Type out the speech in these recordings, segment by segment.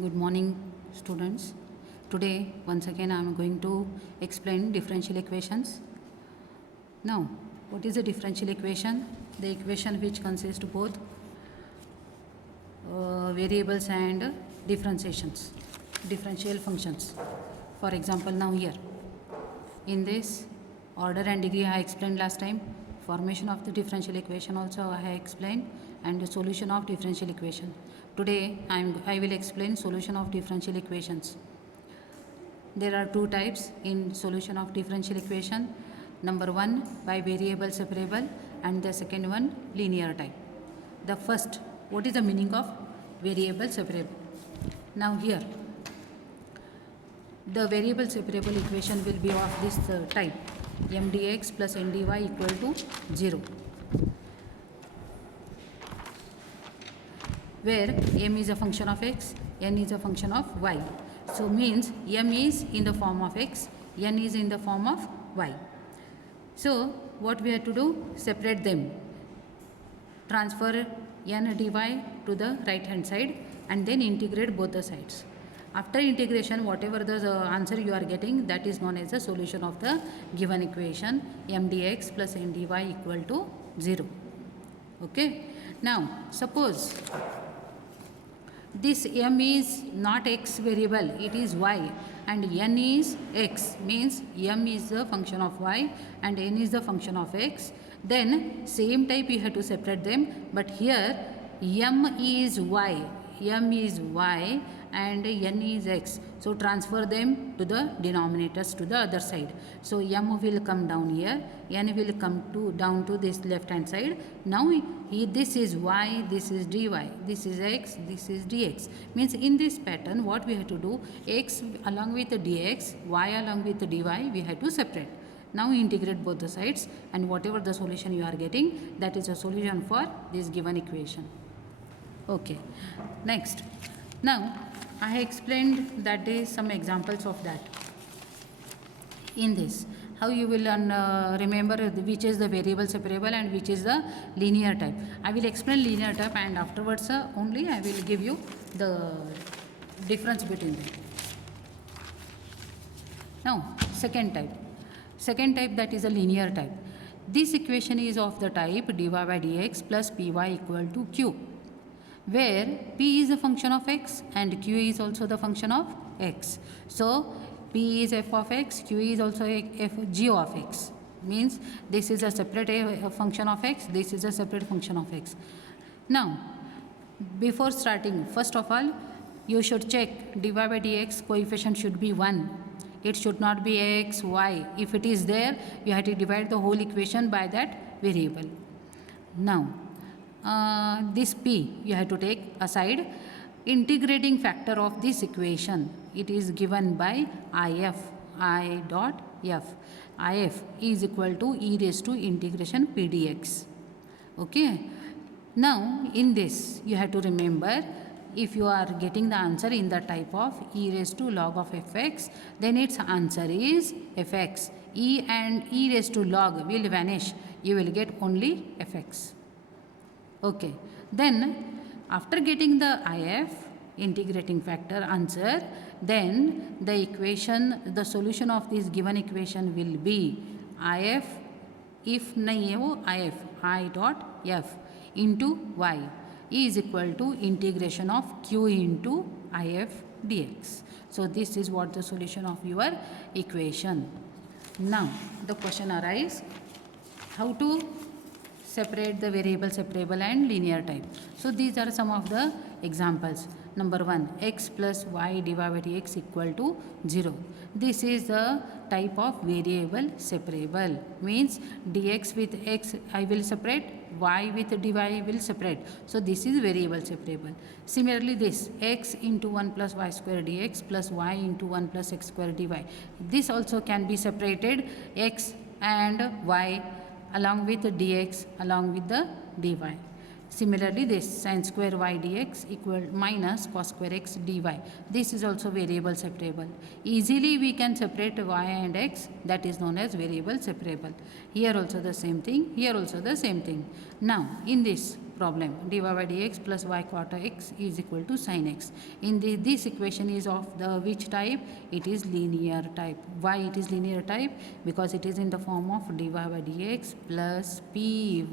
Good morning, students. Today, once again, I am going to explain differential equations. Now, what is a differential equation? The equation which consists both variables and differentiations, differential functions. For example, now here, in this order and degree I explained last time, formation of the differential equation also I have explained, and the solution of differential equation. Today I will explain solution of differential equations. There are two types in solution of differential equation. Number one, by variable separable, and the second one, linear type. The first, what is the meaning of variable separable? Now here, the variable separable equation will be of this type, m dx plus n dy equal to 0, where m is a function of x, n is a function of y. So means m is in the form of x, n is in the form of y. So what we have to do? Separate them. Transfer n dy to the right hand side and then integrate both the sides. After integration, whatever the answer you are getting, that is known as the solution of the given equation, m dx plus n dy equal to 0. Okay. Now suppose this m is not x variable, it is y, and n is x, means m is the function of y and n is the function of x. Then same type you have to separate them, but here m is y and n is x. So transfer them to the denominators, to the other side. So m will come down here, n will come down to this left hand side. Now this is y, this is dy, this is x, this is dx. Means in this pattern what we have to do, x along with the dx, y along with the dy, we have to separate. Now integrate both the sides, and whatever the solution you are getting, that is a solution for this given equation. Okay. Next, now I have explained that there is some examples of that. In this, how you will remember which is the variable separable and which is the linear type. I will explain linear type, and afterwards only I will give you the difference between them. Now second type, that is a linear type. This equation is of the type dy by dx plus py equal to q, where p is a function of x and q is also the function of x. So p is f of x, q is also f g of x. Means this is a separate function of x, this is a separate function of x. Now before starting, first of all you should check dy by dx coefficient should be 1. It should not be x, y. If it is there, you have to divide the whole equation by that variable. Now this p you have to take aside. Integrating factor of this equation, it is given by if, I dot f. If is equal to e raised to integration p dx. Okay. Now in this you have to remember, if you are getting the answer in the type of e raised to log of fx, then its answer is fx. E and e raised to log will vanish, you will get only fx. Okay. Then after getting the if, integrating factor answer, then the equation, the solution of this given equation will be if nahi hai wo if, I dot f into y is equal to integration of q into if dx. So this is what the solution of your equation. Now the question arises, how to separate the variable separable and linear type. So these are some of the examples. Number one, x plus y divided by dx equal to 0. This is the type of variable separable. Means dx with x I will separate, y with dy will separate. So this is variable separable. Similarly this x into 1 plus y square dx plus y into 1 plus x square dy. This also can be separated, x and y along with the dx along with the dy. Similarly this sin square y dx equal minus cos square x dy. This is also variable separable. Easily we can separate y and x, that is known as variable separable. Here also the same thing, here also the same thing. Now in this problem, dy by dx plus y cot x is equal to sin x. In this equation is of the which type? It is linear type. Why it is linear type? Because it is in the form of dy by dx plus py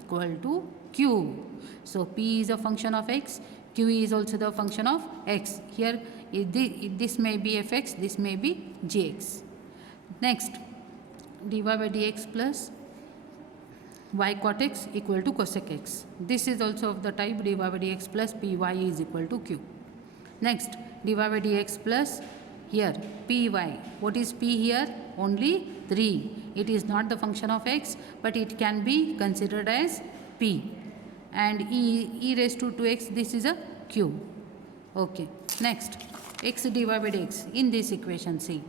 equal to q. So p is a function of x, q is also the function of x. Here this may be fx, this may be gx. Next, dy by dx plus y cot x equal to cosec x. This is also of the type dy by dx plus py is equal to q. Next, dy by dx plus here py. What is p here? Only 3. It is not the function of x, but it can be considered as p. And e raised to 2x, this is a q. Okay. Next, x dy by dx in this equation, see,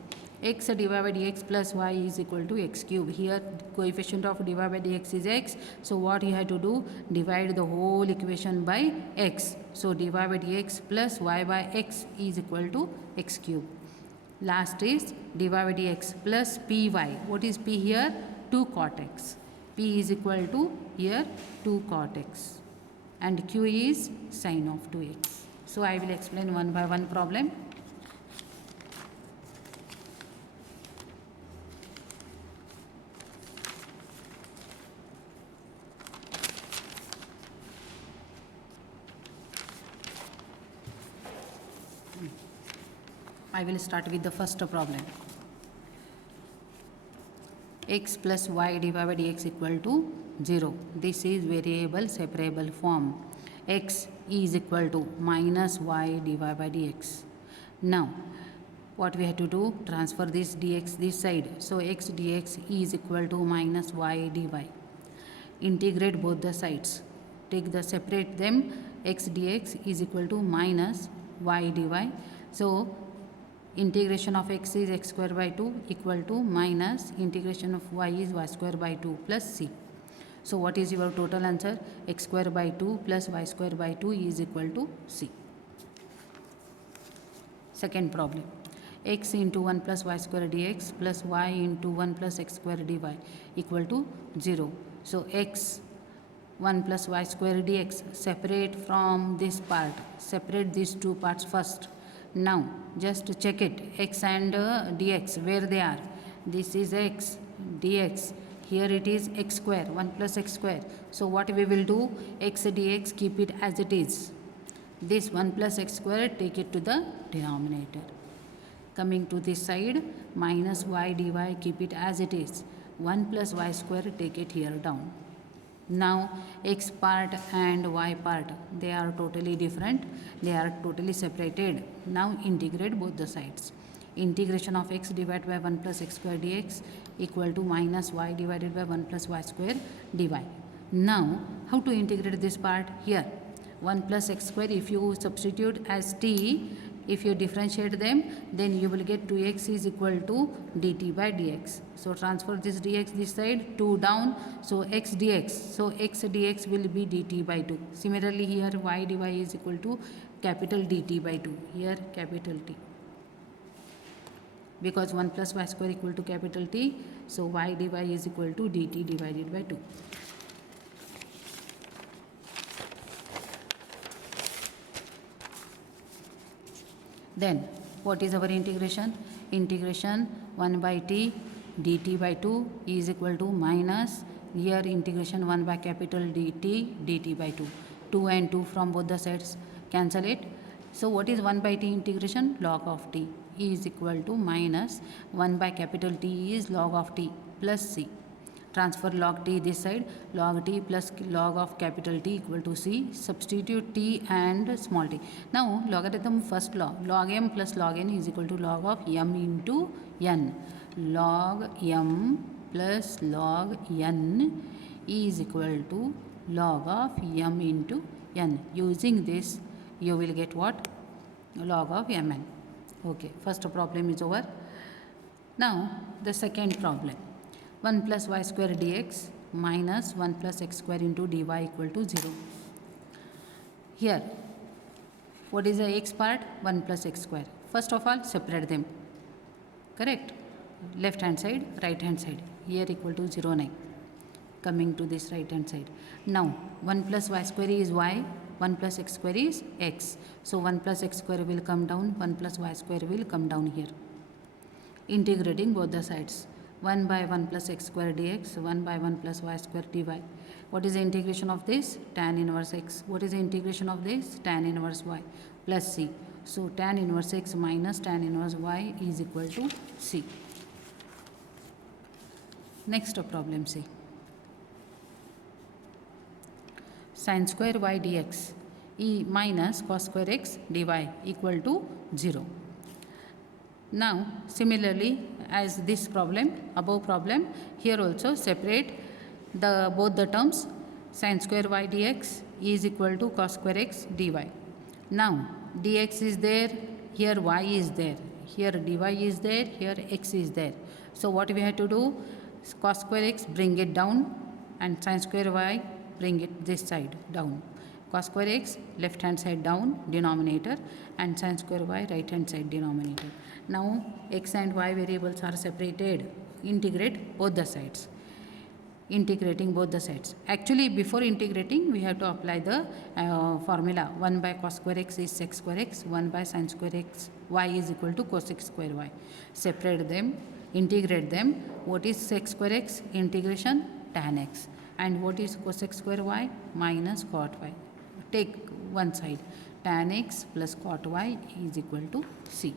x dy by dx plus y is equal to x cube. Here coefficient of dy by dx is x. So what you have to do? Divide the whole equation by x. So dy by dx plus y by x is equal to x cube. Last is dy by dx plus py. What is p here? 2 cot x. P is equal to here 2 cot x. And q is sin of 2x. So I will explain one by one problem. I will start with the first problem. X plus y dy by dx equal to 0. This is variable separable form. X is equal to minus y dy by dx. Now, what we have to do? Transfer this dx this side. So, x dx is equal to minus y dy. Integrate both the sides. Separate them. X dx is equal to minus y dy. So, integration of x is x square by 2 equal to minus integration of y is y square by 2 plus c. So what is your total answer? X square by 2 plus y square by 2 is equal to c. Second problem. X into 1 plus y square dx plus y into 1 plus x square dy equal to 0. So x 1 plus y square dx separate from this part. Separate these two parts first. Now just check it, x and dx where they are. This is x dx, here it is x square, 1 plus x square. So what we will do? X dx keep it as it is. This 1 plus x square take it to the denominator. Coming to this side, minus y dy keep it as it is. 1 plus y square take it here down. Now x part and y part, they are totally different, they are totally separated. Now integrate both the sides. Integration of x divided by 1 plus x square dx equal to minus y divided by 1 plus y square dy. Now how to integrate this part? Here 1 plus x square, if you substitute as t, if you differentiate them, then you will get 2x is equal to dt by dx. So transfer this dx this side, 2 down, so x dx. So x dx will be dt by 2. Similarly here y dy is equal to capital dt by 2. Here capital T. Because 1 plus y square equal to capital T, so y dy is equal to dt divided by 2. Then what is our integration? Integration 1 by t dt by 2 is equal to minus, here integration 1 by capital dt dt by 2. 2 and 2 from both the sides, cancel it. So what is 1 by t integration? Log of t is equal to minus 1 by capital T is log of t plus c. Transfer log t this side, log t plus log of capital T equal to c. Substitute t and small t. Now logarithm first law, log m plus log n is equal to log of m into n. Log m plus log n is equal to log of m into n. Using this you will get what? Log of mn. Okay, first problem is over. Now the second problem. 1 plus y square dx minus 1 plus x square into dy equal to 0. Here, what is the x part? 1 plus x square. First of all, separate them. Correct? Left hand side, right hand side. Here equal to 0, 9. coming to this right hand side. Now 1 plus y square is y, 1 plus x square is x. So 1 plus x square will come down, 1 plus y square will come down here. Integrating both the sides. 1 by 1 plus x square dx, 1 by 1 plus y square dy. What is the integration of this? Tan inverse x. What is the integration of this? Tan inverse y plus c. So tan inverse x minus tan inverse y is equal to c. Next problem C. Sin square y dx e minus cos square x dy equal to 0. Now similarly as this problem, above problem, here also separate both the terms. Sin square y dx is equal to cos square x dy. Now dx is there, here y is there, here dy is there, here x is there. So what we have to do? Cos square x, bring it down, and sin square y, bring it this side down. Cos square x left hand side down, denominator, and sin square y right hand side denominator. Now x and y variables are separated. Integrate both the sides. Integrating both the sides. Actually before integrating we have to apply the formula. 1 by cos square x is sec square x, 1 by sin square x y is equal to cosec square y. Separate them, integrate them. What is sec square x? Integration tan x. And what is cosec square y? Minus cot y. Take one side. Tan x plus cot y is equal to c.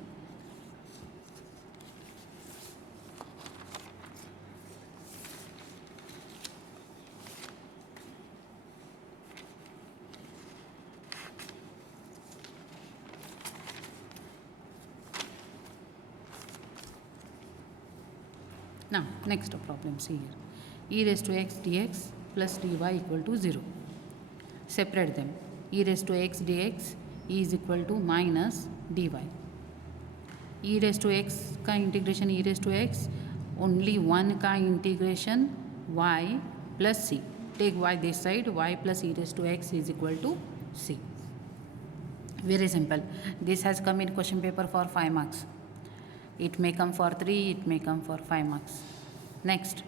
Now next problem, see here. E raised to x dx plus dy equal to 0. Separate them. E raised to x dx is equal to minus dy. E raised to x का integration e raised to x, only 1 का integration y plus c. Take y this side, y plus e raised to x is equal to c. Very simple. This has come in question paper for 5 marks. It may come for 3, it may come for 5 marks. Next,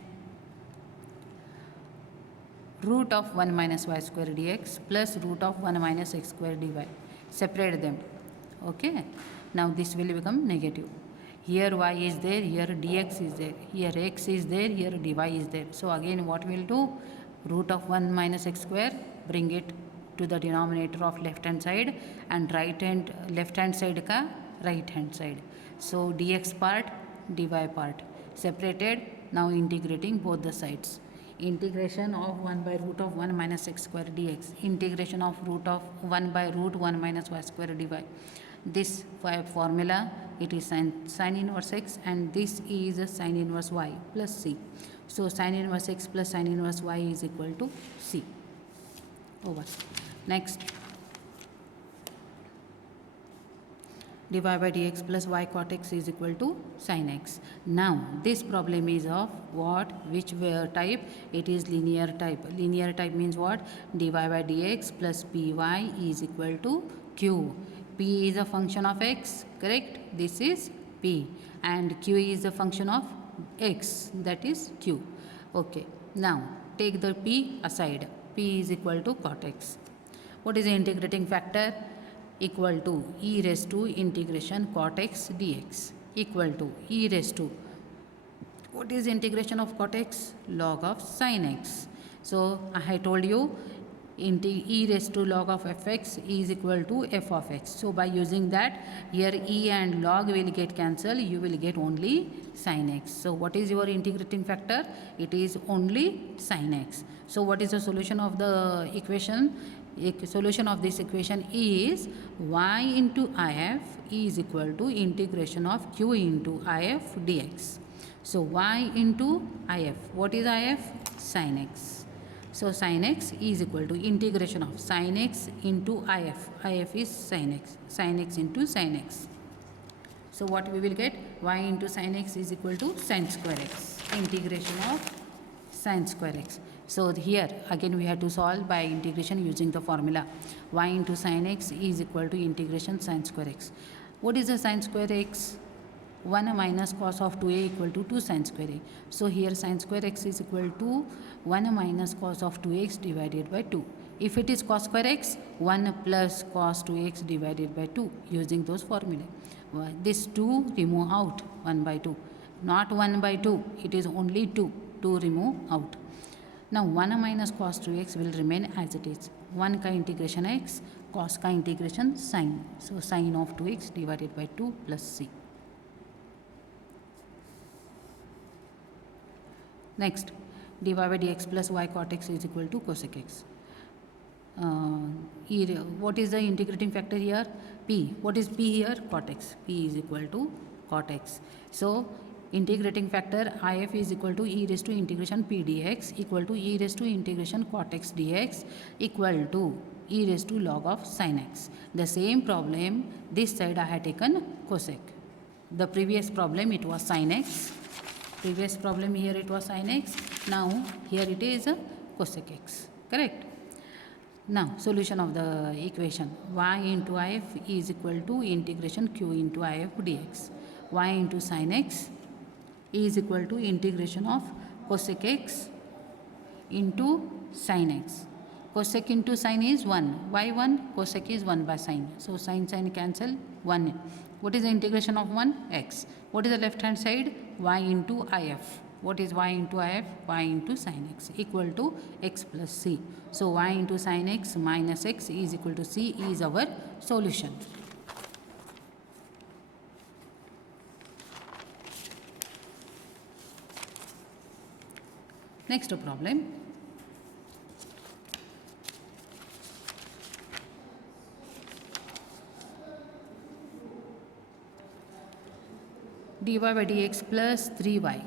root of 1 minus y square dx plus root of 1 minus x square dy. Separate them. Okay. Now this will become negative. Here y is there, here dx is there, here x is there, here dy is there. So again what we will do? Root of 1 minus x square, bring it to the denominator of left hand side, and left hand side ka right hand side. So dx part, dy part separated. Now integrating both the sides. Integration of 1 by root of 1 minus x square dx. Integration of root of 1 by root 1 minus y square dy. This formula, it is sin inverse x, and this is a sin inverse y plus c. So sin inverse x plus sin inverse y is equal to c. Over. Next, dy by dx plus y cot x is equal to sin x. Now this problem is of what? Which type? It is linear type. Linear type means what? dy by dx plus py is equal to q. P is a function of x, correct? This is p, and q is a function of x, that is q. Okay. Now take the p aside. P is equal to cot x. What is the integrating factor? Equal to e raised to integration cot x dx equal to e raised to, what is integration of cot x? Log of sin x. So I told you e raised to log of fx is equal to f of x. So by using that, here e and log will get cancelled, you will get only sin x. So what is your integrating factor? It is only sin x. So what is the solution of the equation? Solution of this equation is y into if is equal to integration of q into if dx. So y into if, what is if? Sin x. So sin x is equal to integration of sin x into if. If is sin x into sin x. So what we will get? Y into sin x is equal to sin square x. Integration of sin square x. So here again we have to solve by integration using the formula. Y into sin x is equal to integration sin square x. What is the sin square x? 1 minus cos of 2a equal to 2 sin square a. So here sin square x is equal to 1 minus cos of 2x divided by 2. If it is cos square x, 1 plus cos 2x divided by 2 using those formulae. This 2 remove out 1 by 2. Not 1 by 2, it is only 2. 2 remove out. Now 1 minus cos 2x will remain as it is. 1 का integration x, cos का integration sin. So sin of 2x divided by 2 plus c. Next, dy by dx plus y cot x is equal to cosec x. What is the integrating factor here? P. What is P here? Cot x. P is equal to cot x. So integrating factor if is equal to e raised to integration p dx equal to e raised to integration cot x dx equal to e raised to log of sin x. The same problem, this side I had taken cosec. The previous problem it was sin x. Previous problem here it was sin x. Now here it is cosec x. Correct? Now solution of the equation y into if is equal to integration q into if dx. Y into sin x is equal to integration of cosec x into sin x. Cosec into sin is 1. Why 1? Cosec is 1 by sin. So sin cancel 1. What is the integration of 1? X. What is the left hand side? Y into if. What is y into if? Y into sin x equal to x plus c. So y into sin x minus x is equal to c is our solution. Next problem. dy by dx plus 3y.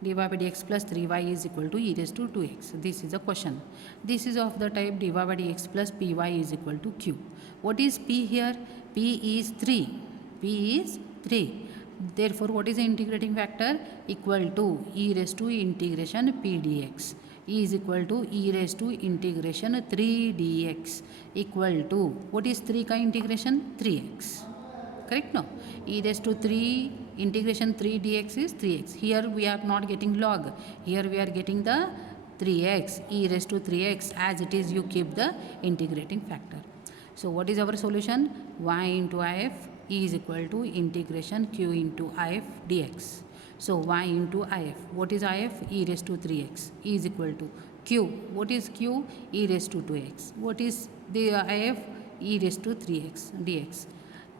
dy by dx plus 3y is equal to e raised to 2x. This is a question. This is of the type dy by dx plus py is equal to q. What is p here? P is 3. P is 3. Therefore, what is the integrating factor? Equal to e raised to integration p dx. E is equal to e raised to integration 3 dx equal to, what is 3 ka integration? 3x. Correct? No. E raised to 3 integration 3 dx is 3x. Here we are not getting log. Here we are getting the 3x. E raised to 3x, as it is you keep the integrating factor. So what is our solution? Y into if is equal to integration q into if dx. So y into if. What is if? E raised to 3x is equal to q. What is q? E raised to 2x. What is the if? E raised to 3x dx.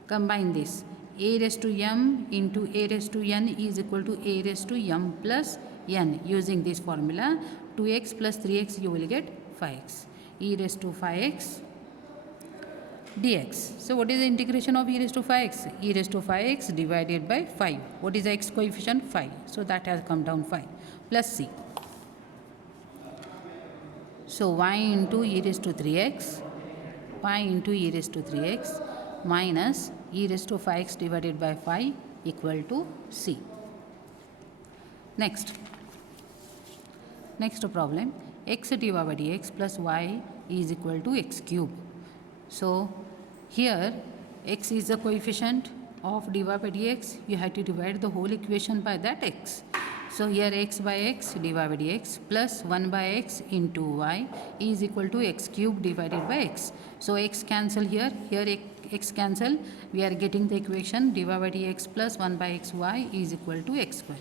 Combine this. A raised to m into a raised to n is equal to a raised to m plus n. Using this formula, 2x plus 3x you will get 5x. E raised to 5x dx. So what is the integration of e raised to 5x? E raised to 5x divided by 5. What is the x coefficient? 5. So that has come down 5 plus c. So y into e raised to 3x, y into e raised to 3x minus e raised to 5x divided by 5 equal to c. Next problem, x dy by dx plus y is equal to x cube. So here x is the coefficient of dy by dx. You have to divide the whole equation by that x. So here x by x dy by dx plus 1 by x into y is equal to x cube divided by x. So x cancel here, x cancel. We are getting the equation dy by dx plus 1 by xy is equal to x square.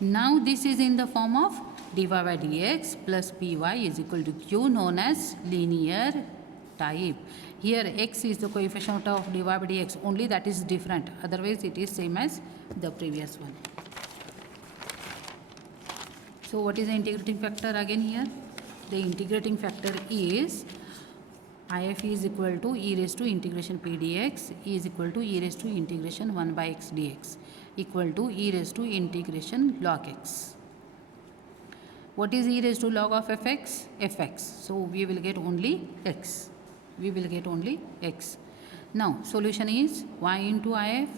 Now this is in the form of dy by dx plus py is equal to q, known as linear type. Here x is the coefficient of dy by dx, only that is different. Otherwise it is same as the previous one. So what is the integrating factor again here? The integrating factor is if is equal to e raised to integration p dx is equal to e raised to integration 1 by x dx equal to e raised to integration log x. What is e raised to log of fx? Fx. So we will get only x. We will get only x. Now solution is y into if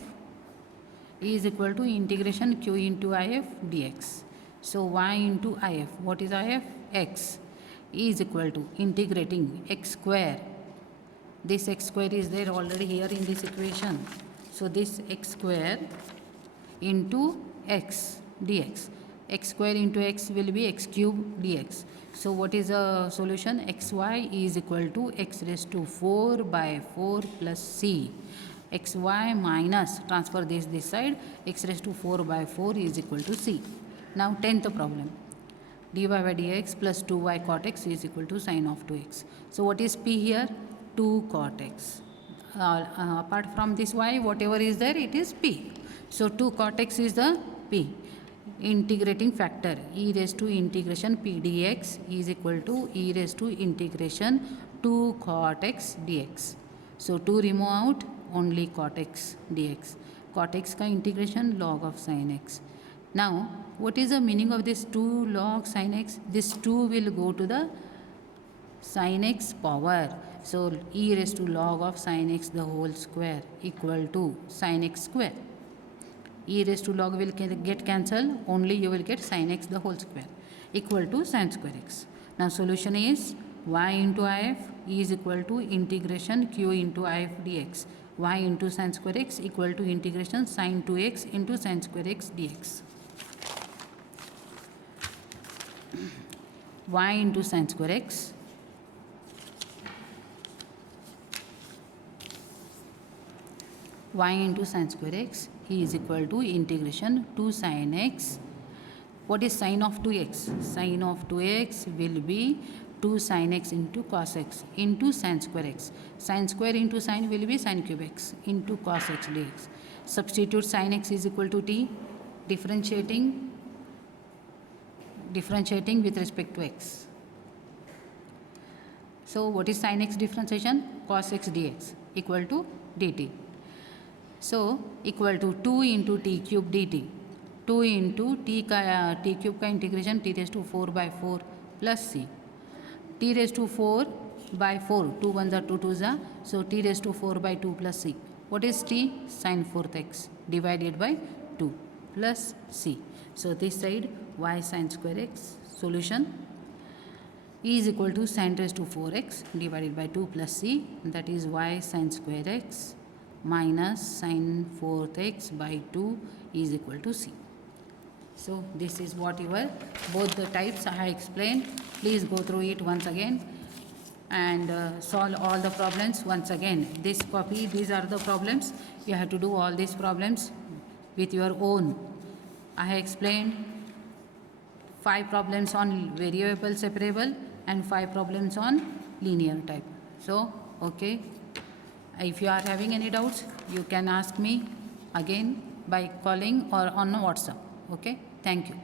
is equal to integration q into if dx. So y into if. What is if? X is equal to integrating x square. This x square is there already here in this equation. So this x square into x dx. X square into x will be x cube dx. So what is the solution? Xy is equal to x raised to 4 by 4 plus c. Xy minus, transfer this side, x raised to 4 by 4 is equal to c. Now 10th problem. dy by dx plus 2y cot x is equal to sine of 2x. So what is p here? 2 cot x. Apart from this y, whatever is there, it is p. So 2 cot x is the p. Integrating factor, e raised to integration p dx is equal to e raised to integration 2 cot x dx. So 2 remove out, only cot x dx. Cot x का integration log of sin x. Now what is the meaning of this 2 log sin x? This 2 will go to the sin x power. So e raised to log of sin x the whole square equal to sin x square. E raised to log will get cancelled, only you will get sin x the whole square equal to sin square x. Now solution is y into if is equal to integration q into if dx. Y into sin square x equal to integration sin 2x into sin square x dx. Y into sin square x y into sin square x is equal to integration 2 sin x. What is sin of 2x? Sin of 2x will be 2 sin x into cos x into sin square x. Sin square into sin will be sin cube x into cos x dx. Substitute sin x is equal to t, differentiating with respect to x. So what is sin x differentiation? Cos x dx equal to dt. So equal to 2 into t cube dt. 2 into t cube का integration t raised to 4 by 4 plus c. t raised to 4 by 4, 2 1 2 2 za. So t raised to 4 by 2 plus c. What is t? Sin 4th x divided by 2 plus c. So this side y sin square x solution is equal to sin raised to 4x divided by 2 plus c, that is y sin square x minus sin 4th x by 2 is equal to c. So this is what your both the types I have explained. Please go through it once again and solve all the problems once again. This copy, these are the problems. You have to do all these problems with your own. I have explained 5 problems on variable separable and 5 problems on linear type. So okay, if you are having any doubts, you can ask me again by calling or on WhatsApp. Okay, thank you.